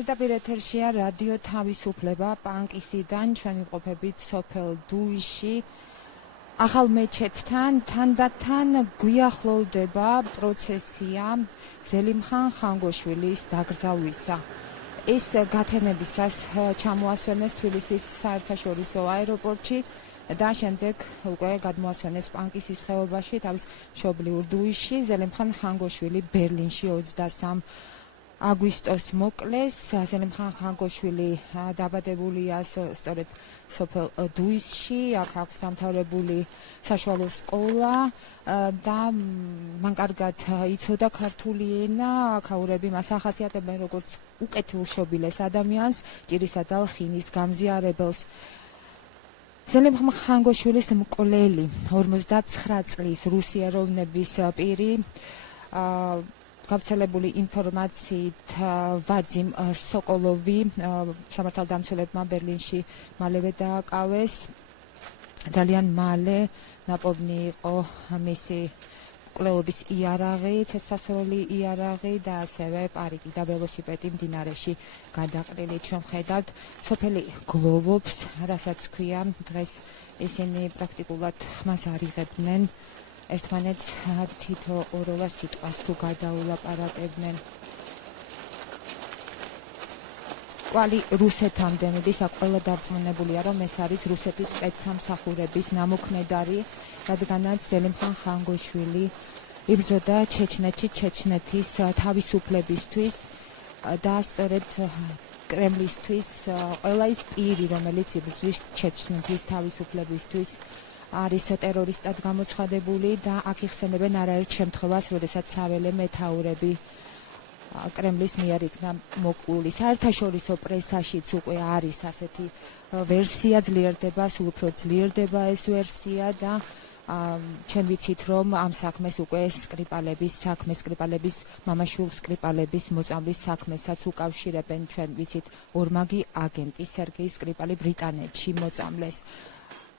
პირდაპირ ეთერშია რადიო თავისუფლება პანკისიდან ჩვენი მყოფებით სოფელ დუიში ახალ მეჩეთთან თანდათან გვიახლოვდება პროცესია ზელიმხან ხანგოშვილის დაკრძალვისა. ეს გათენებისას ჩამოასვენეს თბილისის საერთაშორისო აეროპორტში და შემდეგ უკვე გადმოასვენეს პანკისის ხეობაში თავის მშობლიურ დუიში. ზელიმხან ხანგოშვილი ბერლინში 23 აგვისტოს მოკლეს. ზელიმხან ხანგოშვილი დაბადებულია სწორედ სოფელ დუისში, აქ აქვს დამთავრებული საშუალო სკოლა და მან კარგად იცოდა ქართული ენა. აქაურები მას ახასიათებენ როგორც უკეთილშობილეს ადამიანს, ჭირისა და ლხინის გამზიარებელს. ზელიმხან ხანგოშვილის მკვლელი 59 წლის რუსი ეროვნების პირი გავრცელებული ინფორმაციით ვადიმ სოკოლოვი სამართალდამცველებმა ბერლინში მალევე დააკავეს. ძალიან მალე ნაპოვნი იყო მისი მკვლელობის იარაღი, ცეცხლსასროლი იარაღი და ასევე პარიკი და ველოსიპედი მდინარეში გადაყრილი. ჩვენ ხედავთ, სოფელი გლოვობს, რასაც ქვია, დღეს ისინი პრაქტიკულად ხმას არ იღებდნენ. ერთმანეთს თითო ოროლა სიტყვას თუ გადაულაპარაკებდნენ. კვალი რუსეთამდე მიდის, აქ ყველა დარწმუნებულია, რომ ეს არის რუსეთის სპეცსამსახურების ნამოქმედარი, რადგანაც ზელიმხან ხანგოშვილი იბრძოდა ჩეჩნეთში ჩეჩნეთის თავისუფლებისთვის და სწორედ კრემლისთვის ყველა ის პირი, რომელიც იბრძვის ჩეჩნეთის თავისუფლებისთვის, არის ტერორისტად გამოცხადებული და აქ იხსენებენ არაერთ შემთხვევას, როდესაც საველე მეთაურები კრემლის მიერ იქნა მოკლული. საერთაშორისო პრესაშიც უკვე არის ასეთი ვერსია, ძლიერდება, სულ უფრო ძლიერდება ეს ვერსია და ჩვენ ვიცით, რომ ამ საქმეს უკვე სკრიპალების საქმე, სკრიპალების მამაშვილ სკრიპალების მოწამვლის საქმესაც უკავშირებენ. ჩვენ ვიცით, ორმაგი აგენტი სერგეი სკრიპალი ბრიტანეთში მოწამლეს.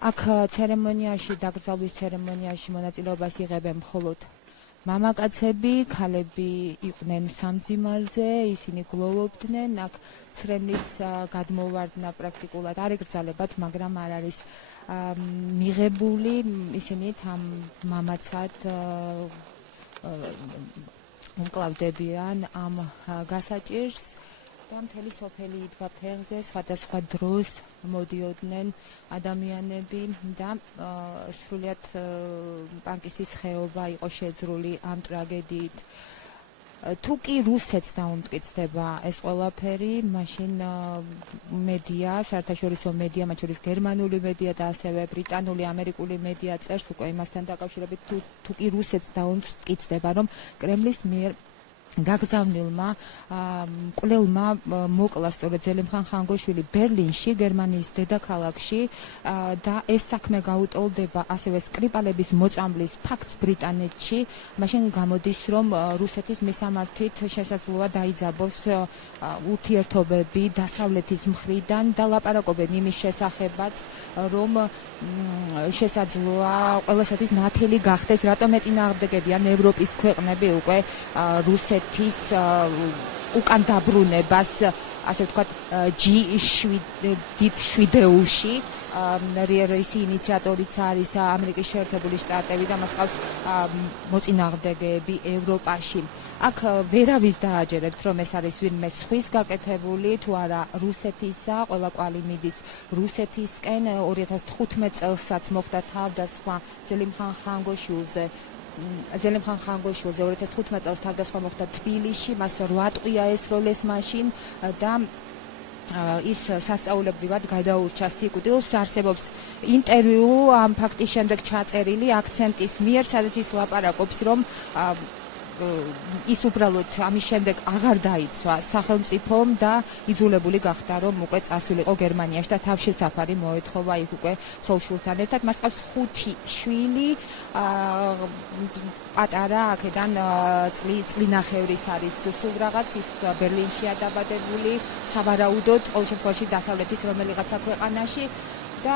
აქ ცერემონიაში, დაკრძალვის ცერემონიაში მონაწილეობას იღებენ მხოლოდ მამაკაცები, ქალები იყვნენ სამძიმარზე, ისინი გლოვობდნენ. აქ ცრემლის გადმოვარდნა პრაქტიკულად არ ეკრძალებათ, მაგრამ არ არის მიღებული. ისინი ამ მამაცად უმკლავდებიან ამ გასაჭირს და მთელი სოფელი იდგა ფეხზე, სხვადასხვა დროს მოდიოდნენ ადამიანები და სრულიად პანკისის ხეობა იყო შეძრული ამ ტრაგედიით. თუ კი რუსეთს დაუმტკიცდება ეს ყველაფერი, მაშინ მედია, საერთაშორისო მედია, მათ შორის გერმანული მედია და ასევე ბრიტანული, ამერიკული მედია წერს უკვე იმასთან დაკავშირებით, თუ კი რუსეთს დაუმტკიცდება, რომ კრემლის მიერ გაგზავნილმა მკვლელმა მოკლა სწორედ ზელიმხან ხანგოშვილი ბერლინში, გერმანიის დედაქალაქში და ეს საქმე გაუტოლდება ასევე სკრიპალების მოწამვლის ფაქტს ბრიტანეთში, მაშინ გამოდის, რომ რუსეთის მისამართით შესაძლოა დაიძაბოს ურთიერთობები დასავლეთის მხრიდან და ლაპარაკობენ იმის შესახებაც, რომ შესაძლოა ყველასათვის ნათელი გახდეს, რატომ ეწინააღმდეგებიან ევროპის ქვეყნები უკვე რუსეთის უკან დაბრუნებას, ასე ვთქვათ, G7-ში. ის ინიციატორიც არის ამერიკის შეერთებული შტატები და მას ყავს მოწინააღმდეგეები ევროპაში. აქ ვერავის დააჯერებთ, რომ ეს არის ვინმე სხვის გაკეთებული, თუ არა რუსეთისა, ყველა კვალი მიდის რუსეთისკენ. 2015 წელსაც მოხდა თავდასხმა ზელიმხან ხანგოშვილზე 2015 წელს თავდასხმა მოხდა თბილისში, მას 8 ტყვია ესროლეს მაშინ და ის სასწაულებრივად გადაურჩა სიკვდილს. არსებობს ინტერვიუ ამ ფაქტის შემდეგ ჩაწერილი აქცენტის მიერ, სადაც ის ლაპარაკობს, რომ ის უბრალოდ ამის შემდეგ აღარ დაიცვა სახელმწიფომ და იძულებული გახდა, რომ უკვე წასულიყო გერმანიაში და თავშესაფარი მოეთხოვა იქ უკვე ცოლ-შვილთან ერთად. მას ყავს 5 შვილი, პატარა აქედან წლინახევრის არის სულ რაღაც, ის ბერლინშია დაბადებული, სავარაუდოდ ყოველ შემთხვევაში დასავლეთის რომელიღაცა ქვეყანაში. და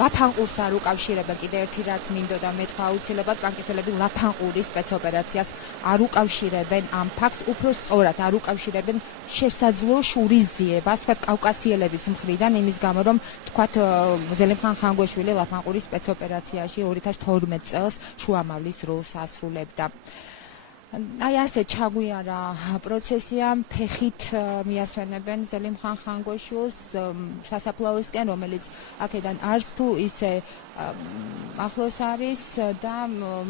ლაფანყურს არ უკავშირებენ კიდე ერთი რაც მინდოდა მეთქვა აუცილებლად პანკისელები ლაფანყურის სპეცოპერაციას არ უკავშირებენ ამ ფაქტს უფრო სწორად არ უკავშირებენ შესაძლო შურის ძიებას თქვა კავკასიელების მხრიდან იმის გამო რომ თქვა ზელიმხან ხანგოშვილი ლაფანყურის სპეცოპერაციაში 2012 წელს შუამავლის როლს ასრულებდა აი ასე ჩაგვიარა პროცესია ფეხით მიასვენებენ ზელიმხან ხანგოშვილს სასაფლაოსკენ რომელიც აქედან არც თუ ისე ახლოს არის და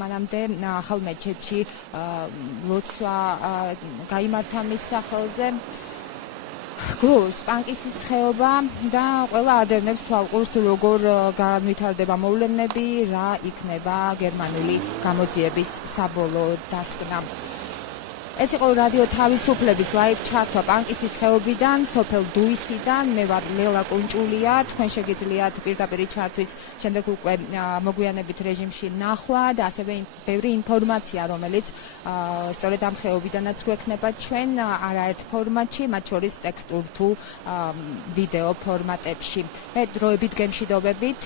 მანამდე ახალ მეჩეთში ლოცვა გაიმართა მის სახელზე გლუს პანკისის ხეობა და ყველა ადევნებს თვალყურს თუ როგორ განვითარდება მოვლენები რა იქნება გერმანული გამოძიების საბოლოო დასკვნა ეს იყო რადიო თავისუფლების ლაივ ჩართვა პანკისის ხეობიდან სოფელ დუისიდან მე ვარ ლელა კუნჭულია თქვენ შეგიძლიათ პირდაპირ ჩართვის შემდეგ უკვე მოგვიანებით რეჟიმში ნახვა და ასევე ბევრი ინფორმაცია რომელიც სწორედ ამ ხეობიდანაც გვექნება ჩვენ არაერთ ფორმატში მათ შორის ტექსტურ თუ ვიდეო ფორმატებში მე დროებით გემშვიდობებით